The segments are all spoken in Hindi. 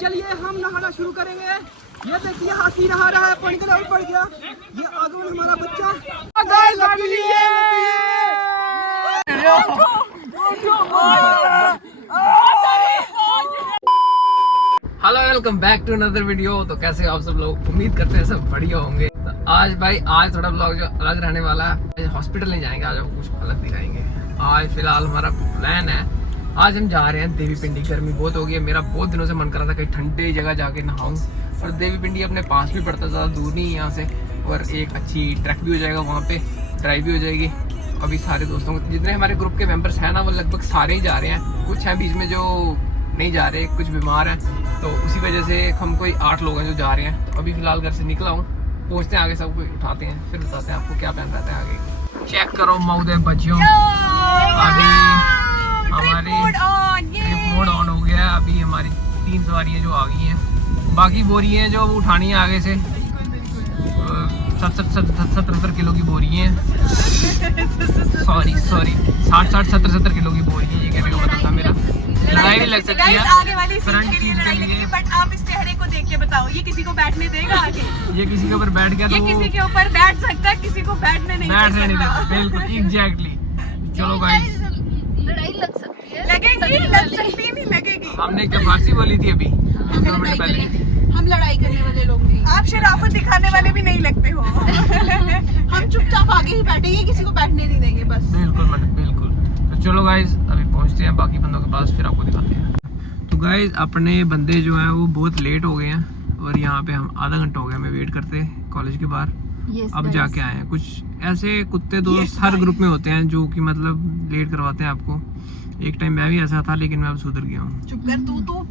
चलिए हम नहाना शुरू करेंगे। ये देखिए हाथी नहा रहा है, पानी का लेवल बढ़ गया। ये आगमन हमारा बच्चा। Hello welcome back to another video. तो कैसे हो आप सब लोग? उम्मीद करते हैं सब बढ़िया होंगे। तो आज थोड़ा ब्लॉग जो अलग रहने वाला है। हॉस्पिटल नहीं जाएंगे, आज आपको कुछ अलग दिखाएंगे। आज फिलहाल हमारा प्लान है, आज हम जा रहे हैं देवी पिंडी। गर्मी बहुत हो गई है, मेरा बहुत दिनों से मन कर रहा था कहीं ठंडे जगह जाके नहाऊं। और देवी पिंडी अपने पास भी पड़ता, ज़्यादा दूर नहीं है यहाँ से, और एक अच्छी ट्रैक भी हो जाएगा, वहाँ पे ड्राइव भी हो जाएगी। अभी सारे दोस्तों को, जितने हमारे ग्रुप के मेंबर्स हैं ना, वो लगभग सारे ही जा रहे हैं। कुछ हैं बीच में जो नहीं जा रहे, कुछ बीमार हैं, तो उसी वजह से हम कोई 8 लोग हैं जो जा रहे हैं। तो अभी फिलहाल घर से निकला हूँ, पहुँचते हैं आगे, सबको उठाते हैं, फिर बताते हैं आपको क्या प्लान रहता है आगे। चेक करो मऊदे बच्चियों, अभी हमारी ट्रिप मोड ऑन हो गया है। अभी हमारी 3 सवारियाँ जो आ गई हैं, बाकी बोरी हैं जो उठानी है आगे से। 70 किलो की बोरी हैं, सॉरी 60-70 किलो की बोरी है। ये कहने का मतलब था मेरा। लड़ाई भी लग सकती है आगे वाली सीट के लिए लड़ाई लगेगी, बट आप इस चेहरे को देख के बताओ, ये किसी को बैठने देगा आगे? ये किसी के ऊपर बैठ गया तो ये किसी के ऊपर बैठ सकता है, किसी को बैठने नहीं देगा। बिल्कुल एग्जैक्टली। चलो गाइस, लड़ाई लग सकती है, लगेगी, लग सकती नहीं लगेगी। हमने क्या फारसी बोली थी अभी 2 मिनट पहले? हम लड़ाई करने वाले लोग नहीं, आप शराफत दिखाने वाले भी नहीं लगते हो। हम चुपचाप आगे ही बैठेंगे, किसी को बैठने नहीं देंगे बस। बिल्कुल मैडम, बिल्कुल। तो चलो गाइस, अभी पहुंचते हैं बाकी बंदों के पास, फिर आपको दिखाते हैं। तो गाइस, अपने बंदे जो हैं वो बहुत लेट हो गए हैं, और यहाँ पे हम आधा घंटा हो गया हमें वेट करते कॉलेज के बाहर। अब जाके आए हैं। कुछ ऐसे कुत्ते दोस्त हर ग्रुप में होते हैं जो कि मतलब लेट करवाते हैं आपको। एक टाइम मैं भी ऐसा था, लेकिन मैं अब सुधर गया हूँ। चुप कर, तू तो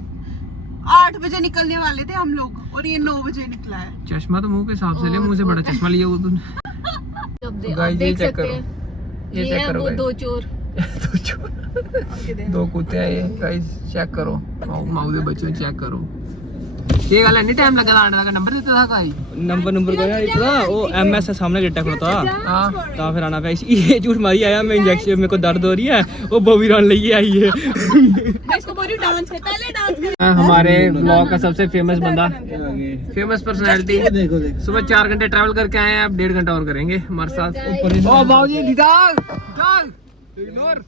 8 बजे निकलने वाले थे हम लोग, और ये 9 बजे निकला है। चश्मा तो मुंह के हिसाब से ले, मुंह से बड़ा चश्मा लिया वो तूने। ये चेक करो, ये चेक करो, 2 चोर 2 कुत्ते हैं ये गाइस, चेक करो। माऊदे बच्चों चेक करो। ये गाला नहीं टाइम लगा आने का, नंबर देता था काई नंबर को यार इतना वो एमएस सामने गेटा खड़ा था। हां तो फिर आना पे ये झूठ मारी आया, मैं इंजेक्शन, मेरे को दर्द हो रही है, वो बॉबी रन लेके आई है। इसको बोली डांस है, पहले डांस कर। हमारे ब्लॉग का सबसे फेमस बंदा, फेमस पर्सनालिटी। सुबह 4 घंटे ट्रैवल करके आए हैं, अब 1.5 घंटा और करेंगे हमारे साथ। ओ बाबूजी डिटाल इग्नोर।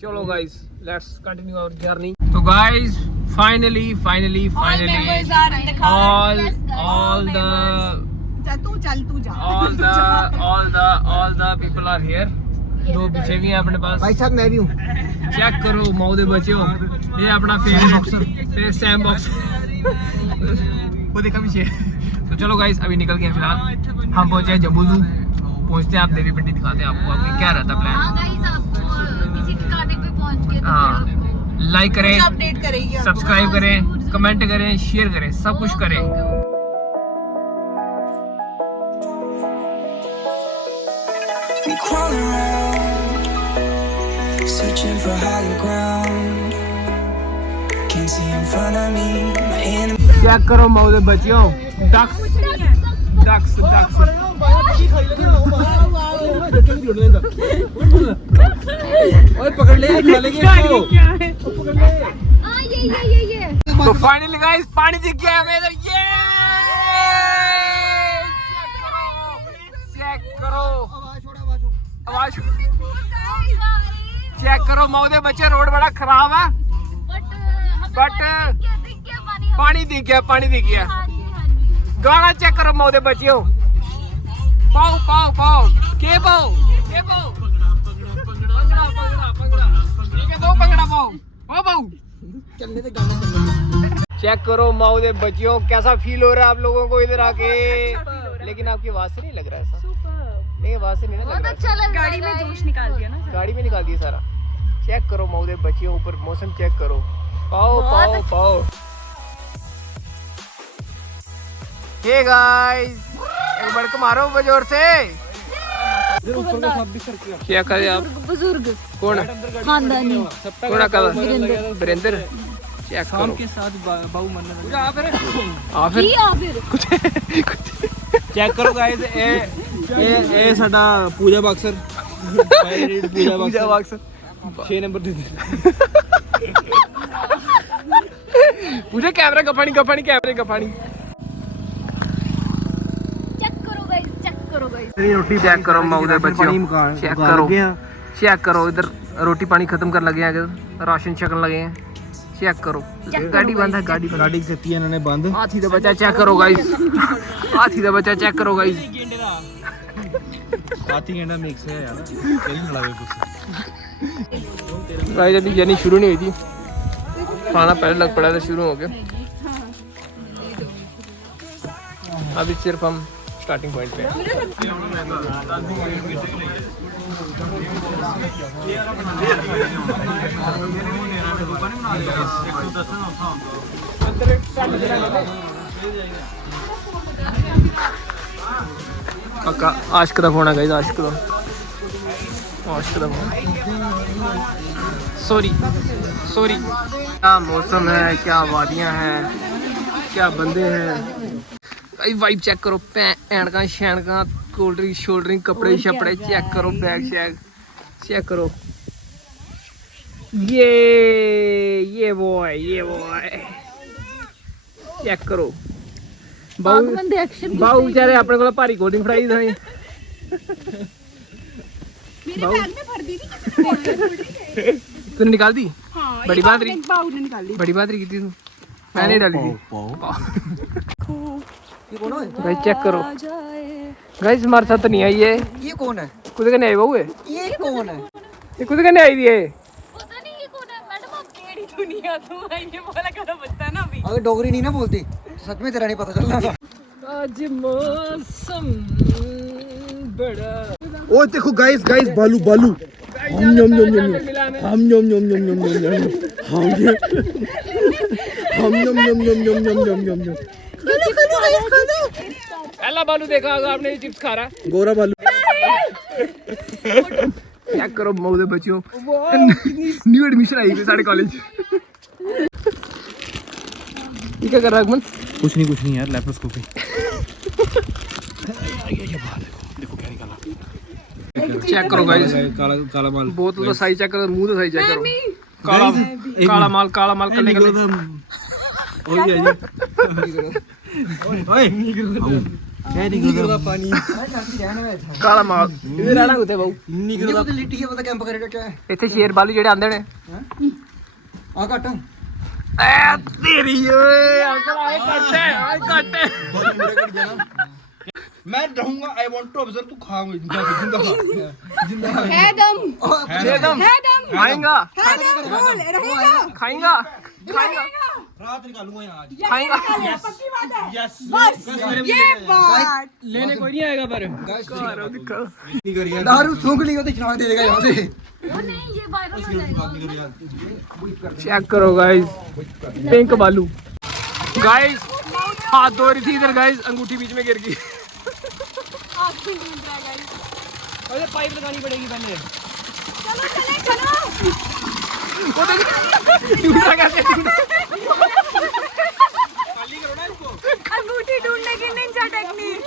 चलो guys, let's continue our journey. तो guys, finally all the people are here। 2 पीछे भी हैं अपने पास, भाई साहब मैं भी हूँ। चेक करो मऊदे बच्चों, ये अपना फेम बॉक्सर, ये सैम बॉक्सर, वो देखा पीछे। तो चलो गाइस, अभी निकल गए फिलहाल। हम पहुंचे हैं जम्बूजू, पहुंचते हैं, आप देवी पिंडी दिखाते हैं आपको आपकी क्या रहता प्लान। हाँ, लाइक करें, अपडेट करेगी, सब्सक्राइब करें, कमेंट करें, शेयर करें, सब कुछ करें। चेक करो मऊदे बच्चियों, डक्स डक्स डक्स। ओए पकड़ ले, खा लेंगे इसको। तो फाइनली गाइस, पानी दिख गया हमें इधर। ये चेक करो, आवाज चेक करो मऊदे बच्चे, रोड बड़ा खराब है, बट पानी दिख गया। गाना चेक करो मऊदे बच्चियों, पाओ पाओ पाओ के पाओ पंगड़ा ठीक है, 2 पंगड़ा पाओ ओ पाओ। चलने दे, गाना चलने। चेक करो मऊदे बच्चियों, कैसा फील हो रहा है आप लोगों को इधर आके? लेकिन आपकी आवाज से नहीं लग रहा है ऐसा? नहीं, आवाज से नहीं लग रहा। गाड़ी में जोश निकाल दिया ना, गाड़ी में निकाल दिया सारा। चेक करो मऊदे बच्चियों, ऊपर मौसम चेक करो, पाओ पाओ पाओ। हे गाइस, एक बड़क मारो जोर से। क्या करे आप? बुजुर्ग कौन खानदानी वीरेंद्र। चेक करो के साथ बाबू मरने चेक करो गाइस, ए साडा पूजा बॉक्सर, पूजा बॉक्सर 6 नंबर दे दे। पूछे कैमरा गफानी गफानी कैमरे गफानी। रोटी चेक करो मऊदे बच्चों, चेक करो चेक करो। इधर रोटी पानी खत्म कर लगे हैं, राशन छकन लगे हैं। चेक करो गाड़ी बंद है, गाड़ी गाड़ी सकती है इन्होंने बंद। हाथी का बच्चा चेक करो गाइस, हाथी का बच्चा चेक करो गाइस। हाथी गेंडा मिक्स है यार, कहीं ना लगे कुछ। गाइस अभी जर्नी शुरू नहीं हुई थी, खाना पहले लग पड़ा था, शुरू हो गया। अभी सिर्फ हम स्टार्टिंग पॉइंट पे हैं। काका आशिक दा फोन है गाइस, आशिक दा फोन। Sorry sorry. क्या मौसम है, क्या वादियां हैं, क्या बंदे हैं। वाइब चेक करो, ऐनका शैनका, कोल्ड ड्रिंक शोल्ड ड्रिंक, कपड़े शपड़े चेक करो, बैग शैग चेक करो। ये बॉय चेक करो। बाऊ बेचारे अपने को भारी कोल्ड ड्रिंक फड़ाई था। मेरे बैग में भर दी थी। तूने निकाल दी? हाँ, बड़ी बात रही, बाऊ ने निकाल दी। बड़ी बात रही की थी तू, मैंने डाली थी। गाइस चेक करो गाइस, हमारे साथ तो नहीं आई है। ये कौन है? खुद करने आई बहू है, ये कौन है? ये खुद करने आई थी है। पता नहीं ये कौन है मैडम, आप केड़ी दुनिया तो है, ये बोला करो बच्चा ना अभी। अगर डोगरी नहीं ना बोलती सच में तेरा नहीं पता चलना था। आज मौसम बड़ा। ओ देखो गाइस गाइस, बालू बालू हम नम नम नम हम नम नम नम नम नम हम नम नम नम नम नम नम नम। पहला बालू देखा होगा आपने, चिप्स खा रहा। गोरा बालू। चेक करो मऊदे बच्चों, न्यू एडमिशन आई है साढ़े कॉलेज। ये क्या कर रहा है अकमल? कुछ नहीं यार, लैप्रोस्कोपी। देखो क्या निकाला। चेक करो गाइस, काला माल। बोतल तो सही चेक करो, मुंह तो सही चेक करो। काला माल कर लेगा। पानी काला माल इधर रहना कुत्ते बहु। निकलदा लिट्टी के पता कैंप करेगा क्या है? ਇੱਥੇ ਸ਼ੇਰ ਬਾਲੂ ਜਿਹੜੇ ਆਂਦੇ ਨੇ। आ काटा ਐ ਤੇਰੀ ਓਏ ਅੰਕਲ ਆਏ ਕੱਟ। मैं रहूंगा, आई वांट टू ऑब्जर्व। तू खाऊंगा जिंदा है दम खाएगा है दम, बोल रहेगा खाएगा रात निकालूंगा यहाँ आज। खाएगा। पक्की बात है। यस बस ये बात लेने कोई नहीं आएगा पर दारू सूंघ ली हो तो चुनाव दे देगा यहाँ से। वो नहीं, ये वायरल हो जाएगा। चेक करो गाइस, पिंक बालू। गाइस हाथ धो रही थी इधर, गाइस अंगूठी बीच में गिर गई। आँख भी ढूंढ रहा है गाइस। अरे पाइप लगानी पड़ेगी पहले। चलो वो देख दूसरा कैसे खाली करो ना इसको। अंगूठी ढूंढने की निंजा टेक्निक।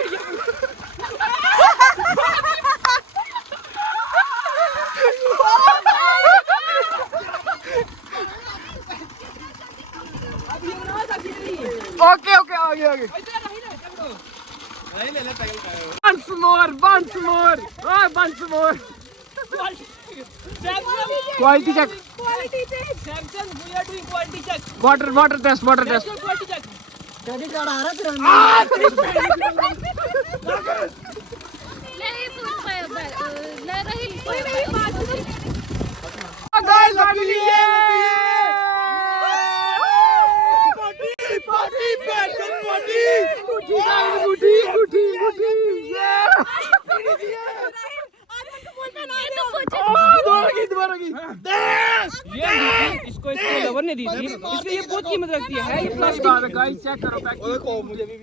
ओके आगे once more quality check Samsung, we are doing quality check. water test Quality check. Credit card आ रहा तेरा? नहीं पूछ पाया नहीं कोई मेरी बात सुन। guys अभी ये इसको लवर ने दी थी, इसलिए ये बहुत कीमत रखती है। ये प्लास्टिक गाइस चेक करो देखो, मुझे भी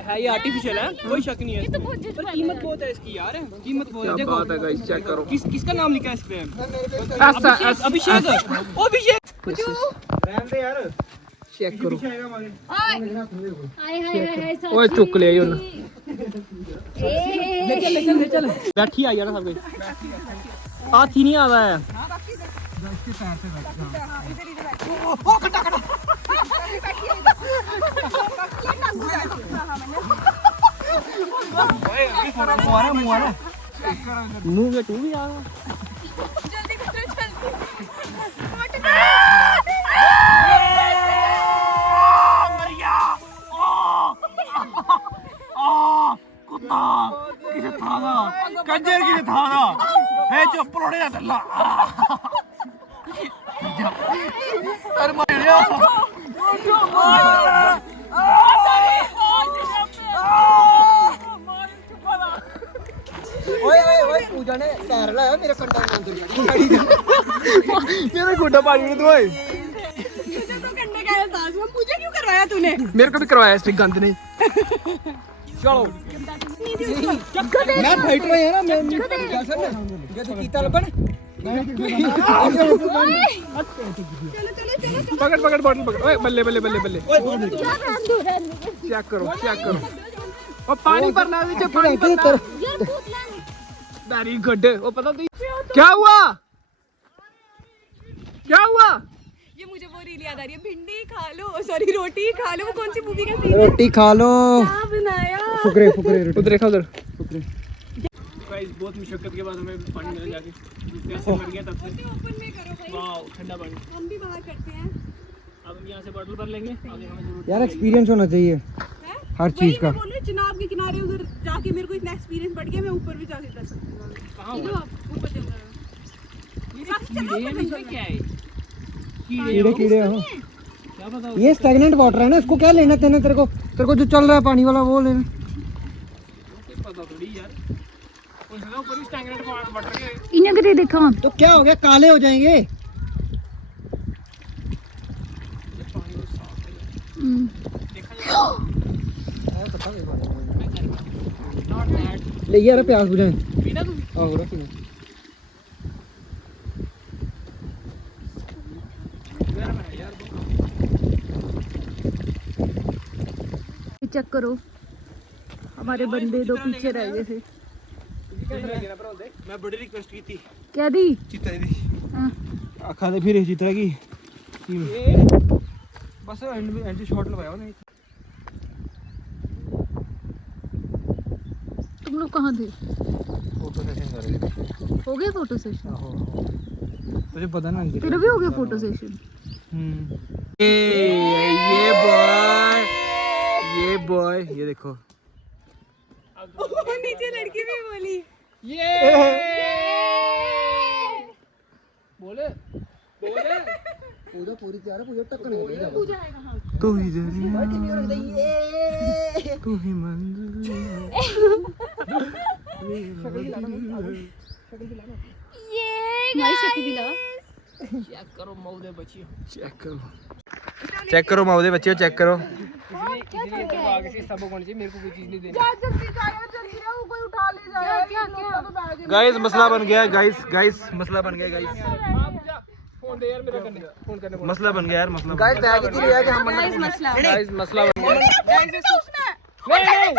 है ये आर्टिफिशियल है, कोई शक नहीं है इसमें। पर कीमत बहुत है इसकी यार, कीमत बहुत है। देखो बात है गाइस चेक करो। किसका नाम लिखा है इस पे? अभिषेक रहने दे यार, चेक करो। हाय ओए चुक ले आयो ना। ले चल बैठी आ यार सब कुछ। हाथी नहीं आ रहा है। मुंह में तू भी आ जल्दी करो जल्दी कंजर की था ना है चप्पल उड़े जाता ला अरे मारिया ओए ओए ओए पूजा ने पैर लाया मेरे कंधा में अंदर मेरा गोटा पानी में तो भाई तुझे तो करने का एहसास हुआ मुझे क्यों करवाया तूने मेरे को भी करवाया इसने गंद नहीं चलो मैं फाइटर है ना मैं जैसा ना जैसे कीता लपन पकड़ पकड़ बॉटल पकड़ ओए बल्ले बल्ले बल्ले बल्ले चेक करो ओ पानी भरना है जो पानी भरना वेरी गुड ओ पता नहीं क्या हुआ ये मुझे वो रील याद आ रही है भिंडी खा लो सॉरी रोटी खा लो वो कौन सी मूवी का सीन है रोटी खा लो क्या बनाया फुकरे फुकरे उधर देखा उधर गाइस बहुत मुशक्कत के बाद हमें पानी मिला जाके प्यासे मर गया तब से ओपन में करो भाई वाओ ठंडा पानी हम भी बाहर करते हैं अब हम यहाँ से बॉटल भर लेंगे आगे हमें जरूरत यार एक्सपीरियंस होना चाहिए हैं? हर वही चीज का मैं बोल रही हूँ, चिनाब के किनारे उधर जाके मेरे को इतना एक्सपीरियंस बढ़ गया मैं ऊपर भी जाके कर सकती हूँ कहाँ चलो आप ऊपर चल रहे क्या है कीड़े कीड़े हो क्या पता ये स्टैग्नेंट वाटर है ना इसको क्या लेना तेने तेरे को जो चल रहा है पानी वाला वो लेना पता थोड़ी यार उसने ऊपर भी स्टैग्नेंट वाटर के इन्हें करे देखा तो क्या हो गया काले हो जाएंगे ले यार प्यास बुझाएं पीना तू आहो रखो चेक करो हमारे बंदे दो पीछे रह गए थे मैं बड़ी रिक्वेस्ट की थी क्या दी चित्रा दी हाँ। आखा दे फिर चित्रा की बस एंड शॉट लगाया नहीं तुम लोग कहाँ थे फोटो सेशन कर रहे थे हो गए फोटो सेशन तुझे पता ना तेरा भी हो गया फोटो सेशन ये बॉय ये देखो नीचे लड़की भी बोली ये बोले पूजा पूरी तैयार है पूजा टक्कर नहीं होगी पूजा आएगा हाँ तू ही दरिया तू ही मंजिल हमारी शक्ति दिला चेक करो मौदे बच्चियों चेक करो माओदे बच्चे चेक करो आगे से सबको होनी चाहिए मेरे को कोई चीज नहीं देनी कोई उठा ले जाएगा क्या गाइस मसला बन गया गाइस मसला बन गया गाइस फोन दे यार मेरे करने फोन करने मसला बन गया यार मसला गाइस बैग इधर ही है कि हम गाइस मसला बन गया नहीं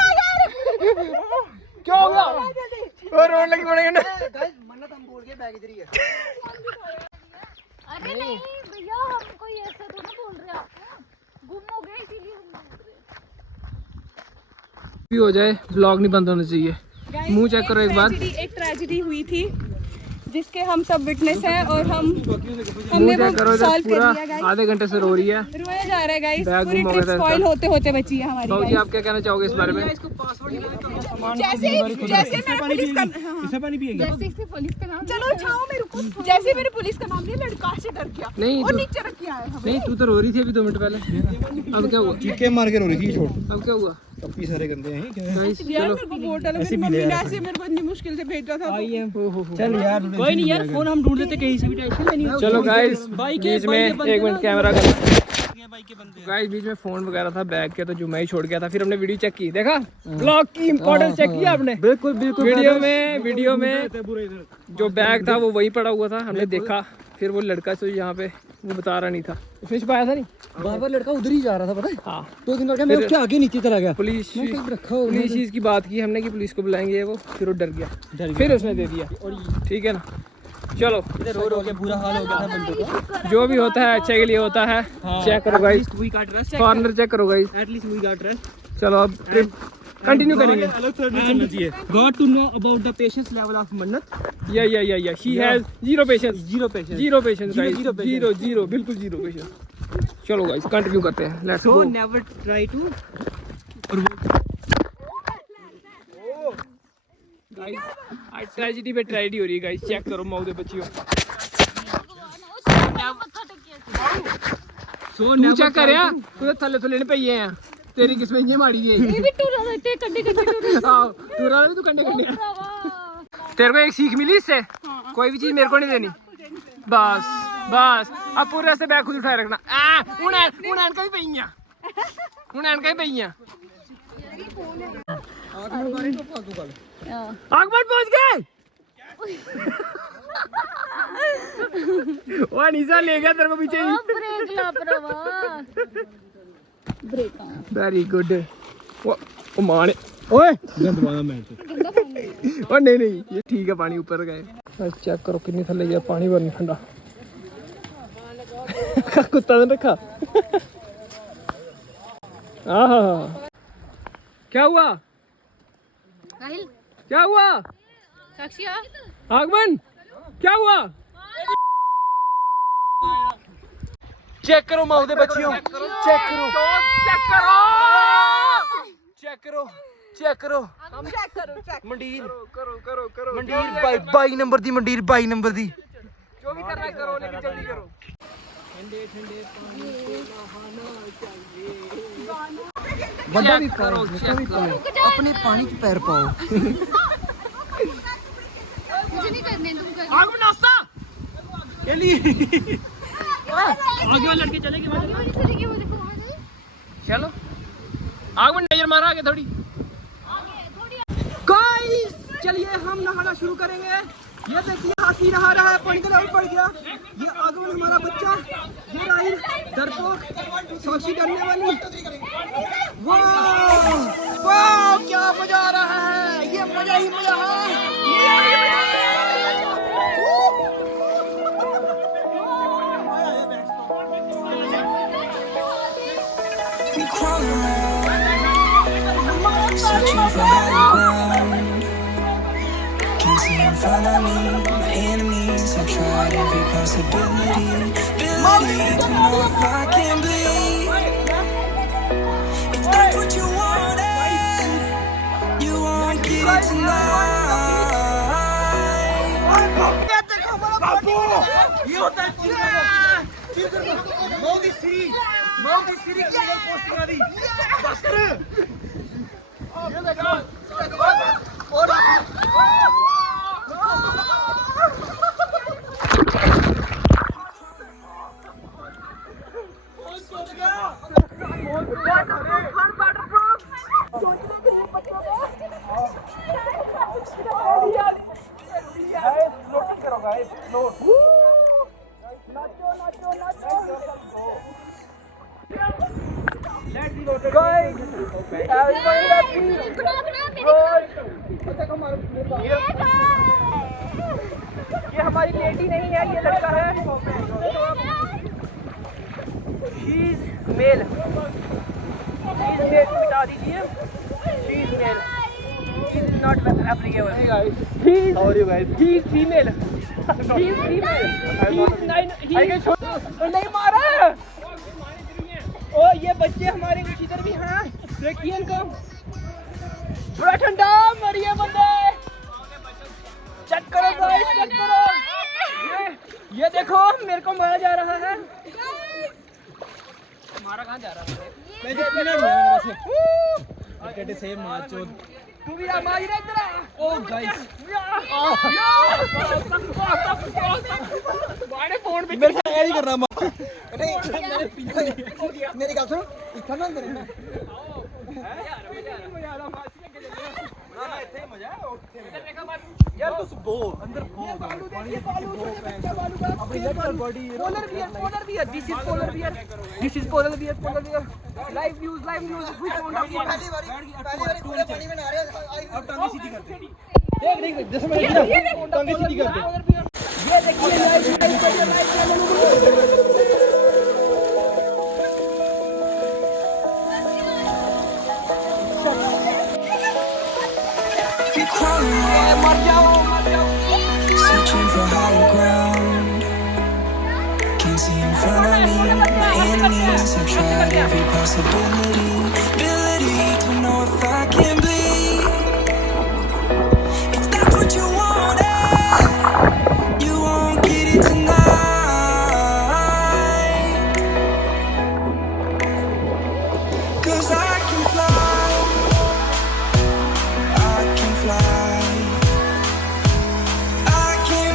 क्या होगा और रोड लगी पड़ेगा ना गाइस मन्नत हम बोल गए बैग इधर ही है अरे नहीं भैया हम कोई ऐसा तो ना बोल रहे आपको गुम हो गए इसीलिए हम बोल रहे भी हो जाए ब्लॉग नहीं बंद होना चाहिए मुंह चेक करो एक बार एक ट्रेजेडी हुई थी जिसके हम सब विटनेस हैं और हमने मुंह वो चेक करो इधर सॉल्व कर पूरा दिया गाइस आधे घंटे से रो रही है रोया जा रहा है गाइस बैग पूरी गुम हो ट्रिप गया था स्पॉइल इसका। होते होते बची है हमारी बाबू जी guys। आप क्या कहना चाहोगे इस बारे में जैसे मैं पुलिस का इसे पानी पिएगा जैसे इसने पुलिस का नाम चलो छाओ मेरे को जैसे मैंने पुलिस का नाम लिया लड़का से डर गया नहीं और तो नीचे रख के आया हमें नहीं तू तो रो रही थी अभी 2 मिनट पहले अब क्या हुआ चीखे मार के रो रही थी छोड़ अब क्या हुआ कप्पी सारे गंदे हैं क्या गाइस यार चलो मेरे को बोतल है मेरी मम्मी ने ऐसे मेरे को इतनी मुश्किल से भेजा था चल यार कोई नहीं यार फोन हम ढूंढ देते कहीं से भी टेंशन नहीं चलो गाइस बीच में 1 मिनट कैमरा कर गाइस बीच में फोन वगैरह था बैग के तो जो मैं ही छोड़ गया था फिर हमने वीडियो चेक की देखा ब्लॉग की इंपॉर्टेंस चेक किया आपने बिल्कुल बिल्कुल वीडियो में जो बैग था वो वही पड़ा हुआ था हमने देखा फिर वो लड़का तो यहाँ पे वो बता रहा नहीं था उसने छुपाया था नहीं बाबर लड़का उधर ही जा रहा था पता है हाँ तो दिन लड़का मैं उसके आगे नीचे चला गया पुलिस मैं कहीं रखा हो पुलिस चीज की बात की हमने कि पुलिस को बुलाएंगे वो फिर वो डर गया फिर उसने दे दिया ठीक है ना चलो रो रो के बुरा हाल हो गया था बंदे का जो भी होता है अच्छे के लिए होता है चेक करो गाइस वी का ड्रेस कॉर्नर चेक करो गाइस एटलीस्ट वी का ड्रेस चलो अब ट्रिप कंटिन्यू करेंगे। अलग थर्ड में चलना चाहिए। Got to know about the patience level of Mannat. या she has zero patience zero patience. Guys, zero बिल्कुल जीरो पेशेंस। चलो गाइस कंटिन्यू करते हैं, let's so go. Never try to. Guys आज ट्रेजेडी पे ट्रेजेडी हो रही है गाइस, चेक करो माओ दे बच्चियों। सो तू चेक कर यार, तू थल्ले थल्ले ने पईए हैं, तेरी किस्मत ये माड़ी है। ये भी टूरा देते कंडे कंडे टूरे। आओ तू रहा तू कंडे कंडे। तेरे को एक सीख मिली इससे, कोई भी चीज मेरे को नहीं देनी। बस अब पूरे से बैग खुद उठाए रखना। हूं एनका भी पईयां, आगमन पहुंच गए। वो निशा ले गया तेरे को पीछे ही। ब्रेक लापरवाह। Break very good. वो मां ने ओए गंद वाला मैच। ओ नहीं ये ठीक है, पानी ऊपर गए। चेक करो कितनी थल्ले गया पानी, बरनी ठंडा। कुत्ता ने रखा। आहा क्या हुआ? राहिल क्या हुआ? साक्षिया आगमन क्या हुआ? चेक करो माओ दे बच्चियों, चेक करो। मंडीर करो मंडीर 22 नंबर दी, मंडीर 22 नंबर दी। जो भी करना है करो, लेकिन जल्दी करो। ठंडे पानी से नहाना चाहिए। बंदा भी करो, अपने पानी के पैर पाओ। मुझे नहीं करने, तुम कर। आगमन नाश्ता के लिए आगे वाले लड़के चलेंगे, आगे वाले चलेंगे, वो देखो चलो। आगमन नजर मारा आगे थोड़ी। गाइस चलिए हम नहाना शुरू करेंगे। ये देखिए हाथी नहा रहा है, पानी का लेवल बढ़ गया। ये आगमन हमारा बच्चा, ये राहिल डरपोक, साक्षी डरने वाली। वाह क्या मजा आ रहा है, ये मजा ही मजा है। Searching for higher ground, can't see in front of me. My enemies have tried every possibility to know if I can bleed. If that's what you wanted, you won't get it tonight. ये होता है मोदी श्री की पोस्ट करा दी। बस कर। ये हमारी लेडी नहीं है, ये लड़का है। शीज मेल मिटा दीजिए। She's male not applicable. He is female. नहीं मारा। ओ ये बच्चे हमारे कुछ इधर भी हैं, देखिए इनको। थोड़ा ठंडा मरिए बंदे। चेक करो गाइस, चेक करो। ये देखो मेरे को मारा जा रहा है। मारा कहाँ जा रहा है? मैं जो पीना नहीं है मैंने वैसे। कहते से माचो। तू भी आ मार इधर आ। ओ गाइस। मारे फोन पे मेरे साथ ऐड ही करना मां। नहीं मैंने पीना नहीं। मेरी बात सुनो, इतना ना अंदर रहना। यार तू बो अंदर बो पानी के बो अब ये body polar bear this is polar bear live news we found out पहली बारी पूरे पानी में नहा रहे हैं। अब टांगे सीधी करते हैं। देख जैसे मैंने किया टांगे सीधी करते हैं। ये देखिए live crawling, searching for higher ground. Can't see in front of me. My enemies have tried every possibility. Ability to know if I can bleed. If that's what you wanted, you won't get it tonight. 'Cause I can fly, I can fly, I can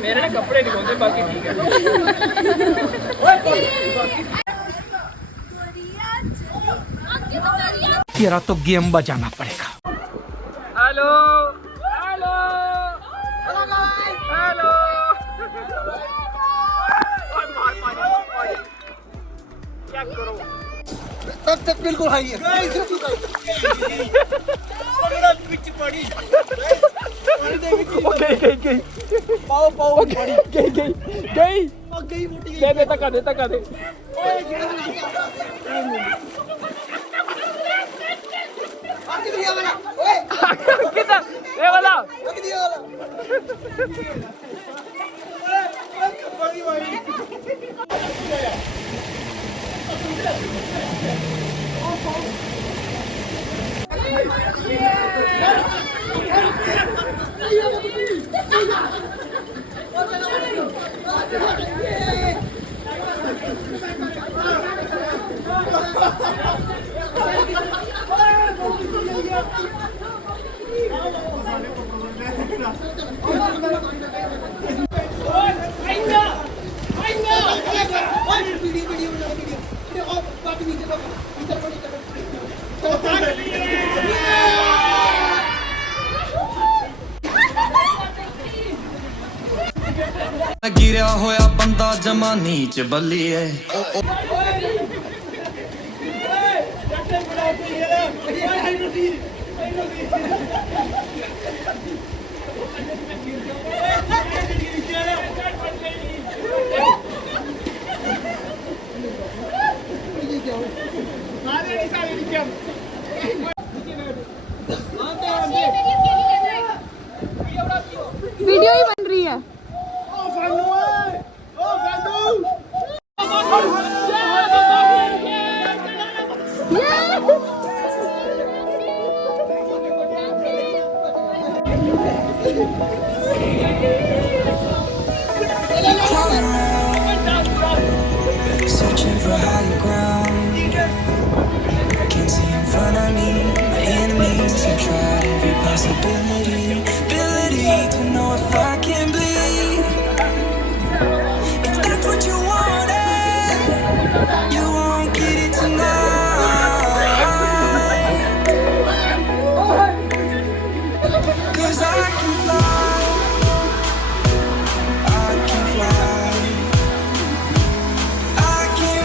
मेरे ना कपड़े नहीं खोलते, बाकी ठीक है। तेरा तो गेम बजाना पड़ेगा। हेलो हेलो हेलो, क्या करो तक बिल्कुल हाई है। गई पाओ पाओ गई दे धक्का दे किधर ये वाला गिरिया होया बंदा जमा नीच बल्लीए। वीडियो ही बन रही है। Searching for higher ground. Can't see in front of me. My enemies have tried every possibility. Ability to know if I can bleed. If that's what you wanted, you won't get it tonight. 'Cause I can fly, I can fly, I can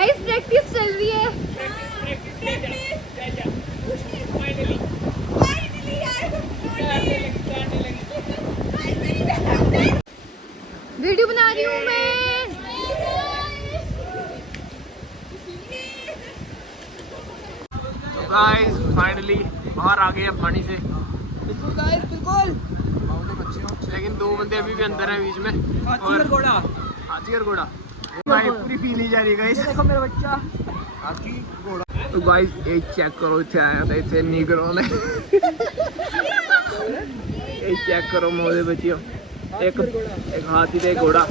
guys practice चल रही है। वीडियो बना रही हूँ मैं। तो गाइस फाइनली बाहर आ गए हैं पानी से, बिल्कुल गाइस बिल्कुल। लेकिन दो बंदे अभी भी अंदर हैं बीच में। और हाथी और घोड़ा भाई पूरी फील नहीं जा रही गाइस। देखो मेरा बच्चा हाथी घोड़ा। तो गाइस एक चेक करो, इतने आया था इतने नीगरों ने। एक चेक करो मोदे बच्चियों, एक हाथी थे, एक घोड़ा।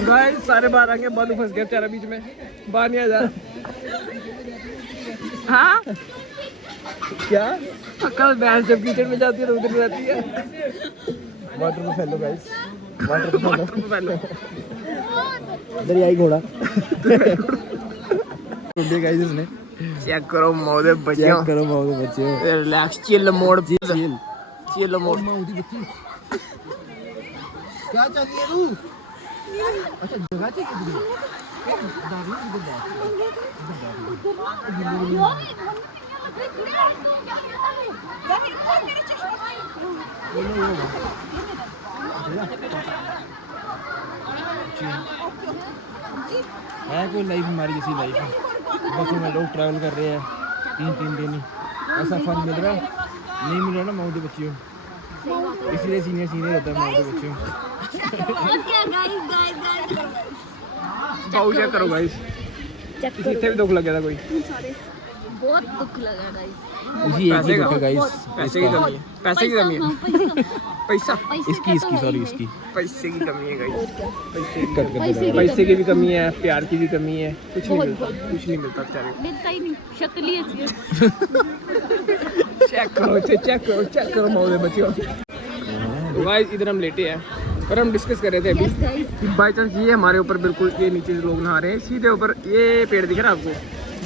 गाइस सारे बाहर आके बालू फंस गया बेचारा बीच में, बाहर नहीं आ जा। हाँ क्या कल भैंस जब कीचड़ में जाती है तो उधर रहती है। वाटर में फैलो गाइस, वाटर में पहले दरियाई घोड़ा गाइस इसने। चेक करो मौदे बच्चे, करो बहुत बच्चे, relax chill mode, chill mode. क्या चाहिए तू? अच्छा जगह चाहिए तुझे? है कोई लाइफ हमारी जैसी लाइफ है, बसों में लोग ट्रैवल कर रहे हैं 3-3 दिन ही, ऐसा फन मिल रहा है नहीं मिल रहा ना माओ के बच्चियों, इसलिए सीनियर रहता है माओ के बच्चियों। बाऊ चेक करो गाइस, इतने भी दुख लग गया था कोई, बहुत दुख लगा गाइस। इसी एक ही दुख है गाइस, पैसे की कमी है, पैसे की कमी है, पैसा इसकी सॉरी इसकी पैसे की कमी है गाइस, कट पैसे की भी कमी है, प्यार की भी कमी है, कुछ नहीं मिलता, कुछ नहीं मिलता बेचारे को। मिलता ही नहीं, शक्ल ही ऐसी है। चेक करो इसे, चेक करो मौजे बच्चियों। तो गाइस इधर हम लेटे हैं और हम डिस्कस कर रहे थे अभी कि बाई चांस ये हमारे ऊपर बिल्कुल ये नीचे से लोग नहा रहे हैं, सीधे ऊपर ये पेड़ दिख रहा है आपको,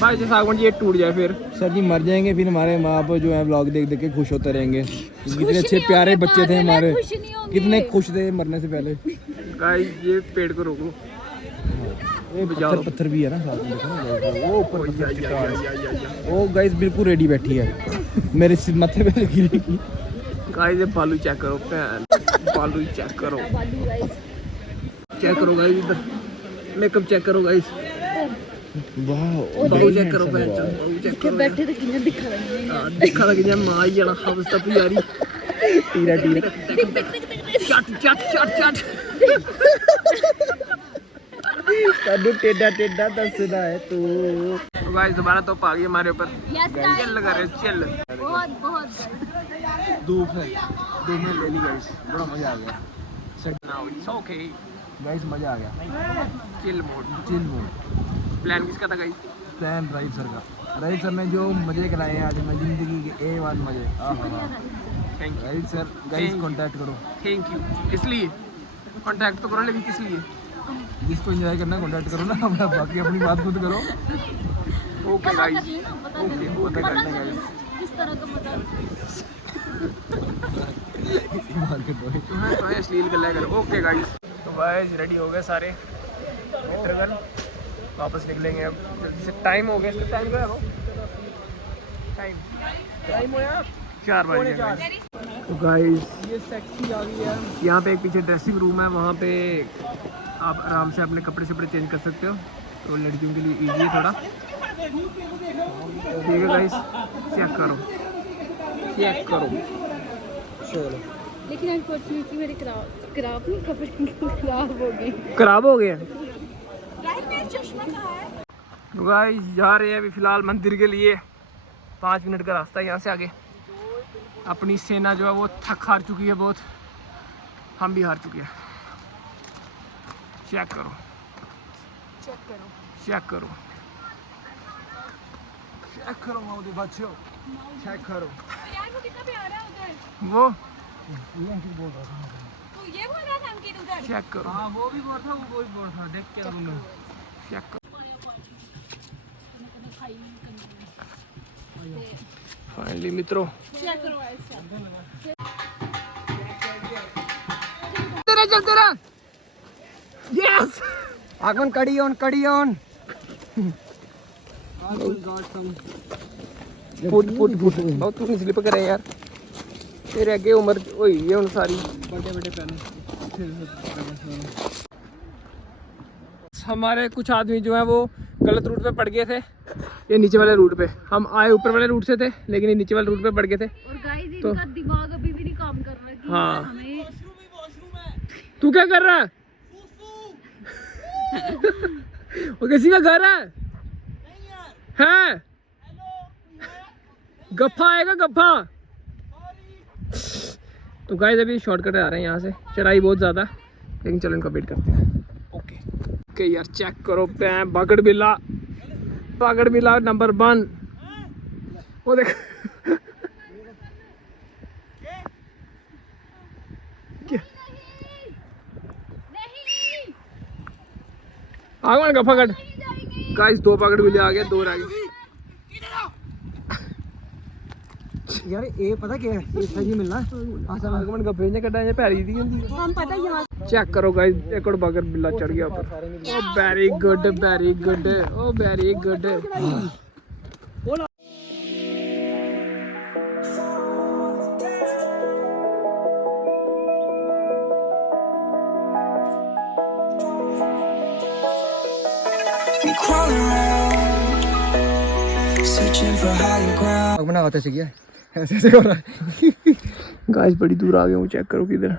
बाई चांस आगमन ये टूट जाए फिर सर जी मर जाएंगे, फिर हमारे माँ बाप जो है व्लॉग देख देख के खुश होते रहेंगे, कितने अच्छे प्यारे बच्चे थे हमारे, कितने खुश थे मरने से पहले। गाइस ये पेड़ को रोको, ये पत्थर भी है ना साथ में, देखो ना वो ऊपर वो गाइस बिल्कुल रेडी बैठी है मेरे सिर माथे पे गिरेगी। गाइस ये बालू चेक करो, बालू चेक करो, चेक करो गाइस, इधर मेकअप चेक करो गाइस, वाह बालू चेक करो, बालू चेक करो, बैठे तो किन्ने दिखा रहे हैं। दिखा लग जाए मां ही जाना हवस तक यारी, टीरा चट कदू टेढ़ा दसना है तू। तो गाइस दोबारा तो आ गई हमारे ऊपर, चिल लगा रहे चिल, बहुत धूप में ले ली गाइस, बड़ा मजा आ गया नाउ इट्स ओके गाइस, मजा आ गया, चिल मोड। प्लान किसका था गाइस? प्लान राइट सर का, राइट सर ने जो मजे कराए हैं आज मैं जिंदगी के A1 मजे। Thank you right sir guys contact करो, थैंक यू। किस लिए कांटेक्ट तो करो, लेकिन किस लिए? जिसको एंजॉय करना कांटेक्ट करो ना, अपना बाकी अपनी बात खुद करो। ओके गाइस, ओके पता करने गाइस किस तरह का मजा। तुम्हें तो अश्लील गल्ला करो। ओके गाइस, तो गाइस रेडी हो गए सारे, इंटरवल वापस निकलेंगे अब जल्दी से, टाइम हो गया, टाइम क्या है वो, टाइम हो गया 4 बजे। तो गाइस ये सेक्सी आ गई है, यहाँ पे एक पीछे ड्रेसिंग रूम है, वहाँ पे आप आराम से अपने कपड़े शपड़े चेंज कर सकते हो, तो लड़कियों के लिए इजी है थोड़ा, ठीक है गाइस, चेक करो चलो। लेकिन अनफॉर्चुनेटली मेरे खराब नहीं, कपड़े खराब हो गए। तो गाइस जा रहे हैं अभी फिलहाल मंदिर के लिए, 5 मिनट का रास्ता है यहाँ से आगे। अपनी सेना जो है वो थक हार चुकी है बहुत, हम भी हार चुके हैं। चेक करो माओ बच्चों, चेक करो। वो ये बोल रहा था अंकित उधर। चेक करो, हाँ वो भी बोल था, वो भी बोल था, देख के बोलो। चेक करो। फाइनली मित्रों चलते रहा। यस आगमन कड़ी ऑन फुट बहुत तू स्लिप करे यार, तेरे अगे उम्र होई है हुन सारी, बड़े पैन। हमारे कुछ आदमी जो है वो गलत रूट पे पड़ गए थे, ये नीचे वाले रूट पे, हम आए ऊपर वाले रूट से थे लेकिन ये नीचे वाले रूट पे पड़ गए थे। और गाइस तो इनका दिमाग अभी भी नहीं काम कर रहा कि हाँ। हमें तू क्या कर रहा है? वो किसी का घर है? गप्फा आएगा गप्फा। तो गाइस अभी शॉर्टकट आ रहे हैं यहाँ से, चढ़ाई बहुत ज़्यादा, लेकिन चलो इनका वेट करते हैं। ओके यार चेक करो बागड़ बिल्ला नंबर 1। वो देख आगमन गप्फा कट। गाइस 2 पकड़ बिल्ले आ गए, 2 रह गए। यार ये पता क्या है, ये सही मिलना आगमन गप्फे ने कटा है पैरी दी होंदी है। हम पता यहां चेक करो गाइस, एक और बगर बिल्ला चढ़ गया ऊपर। Oh very good oh very good. I'm crawling around, searching for higher ground. आग बना से किया ऐसे हो रहा है। गाइस बड़ी दूर आ गए हूँ, चेक करो किधर।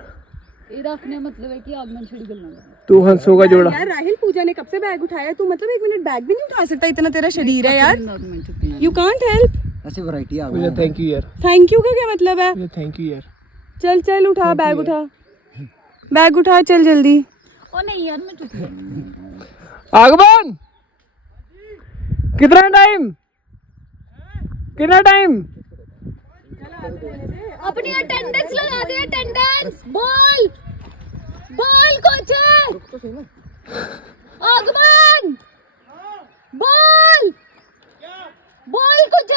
ਇਹਦਾ ਆਪਣੇ मतलब है कि आगमन छड़ी गलना। तू हंसों का जोड़ा। यार राहिल पूजा ने कब से बैग उठाया, तू मतलब 1 मिनट बैग भी नहीं उठा सकता, इतना तेरा शरीर है यार। You can't help. ऐसे वैरायटी आ मुझे थैंक यू यार। थैंक यू का क्या मतलब है? मुझे थैंक यू यार। चल चल उठा बैग, बैग उठा चल जल्दी। ओ नहीं यार मैं चुप। आगमन कितना टाइम? अपनी अटेंडेंस लगा दे, अटेंडेंस। बोल कुछ। आगमन बोल कुछ।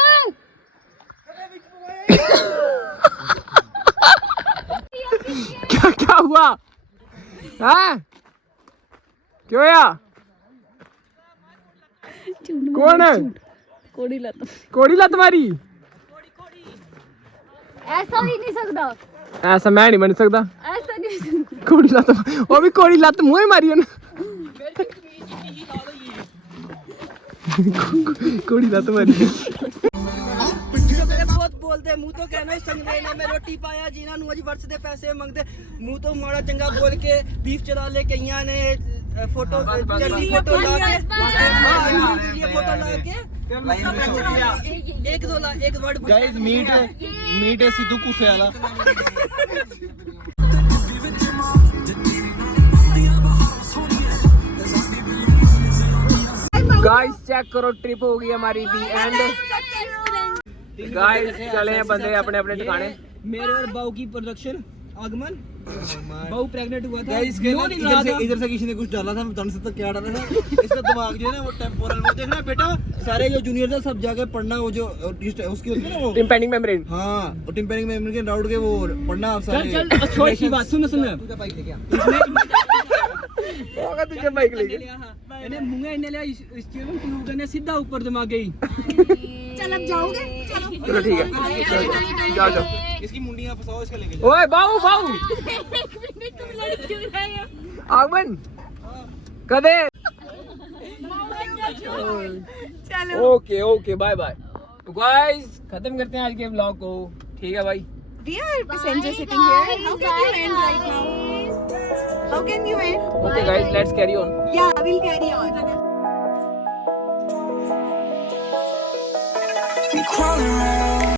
क्या हुआ? हाँ क्यों या? कौन है? कोड़ी लत मारी। ऐसा ही नहीं सकता, ऐसा मैं नहीं बन सकता। ऐसा नहीं। कोड़ी लत, वो भी कोड़ी लत मुँह मारी ना। कोड़ी लत मारी। बहुत बोलते मुंह तो कहना संगे ना मैं रोटी पाया जीना नु अज वर्ष दे पैसे मंगते मुंह तो माड़ा चंगा बोल के बीफ चला ले कईयां ने फोटो जल्दी फोटो ला के फोटो ला के एक वर्ड गाइस मीट है सिद्धू कुसे वाला। गाइस चेक करो, ट्रिप हो गई हमारी दी एंड। गाइस चले हैं बंदे अपने अपने ठिकाने। मेरे और बाऊ की प्रोडक्शन आगमन। बाऊ प्रेग्नेंट हुआ था। गाइस इधर से किसी ने कुछ डाला था, मैं जान सकता क्या डाला था। इसका दिमाग जो है ना वो टेम्पोरल, वो देखना बेटा सारे जो जूनियर थे सब जाके पढ़ना, वो जो उसकी होती है ना वो टिम्पैनिंग मेम्ब्रेन। हाँ वो टिम्पैनिंग मेम्ब्रेन के डाउट के वो पढ़ना आप सारे। चल छोड़ की बात सुन तू बाइक लेके आ। होगा तुझे बाइक लेके। मैंने मुंगे इन्हें लिया इस चीज में ट्यूब करने सीधा ऊपर दिमाग गई। चल अब जाओगे? चलो ठीक है, जाओ। इसकी मुंडियां फंसाओ, इसका लेके ओए बाऊ आगमन कदे। Okay bye bye. तो गाइस खत्म करते हैं आज के ब्लॉग को, ठीक है भाई। We are passenger sitting here. How can you end right now? How can you end? Okay guys, let's carry on. Yeah, we'll carry on. I'm crawling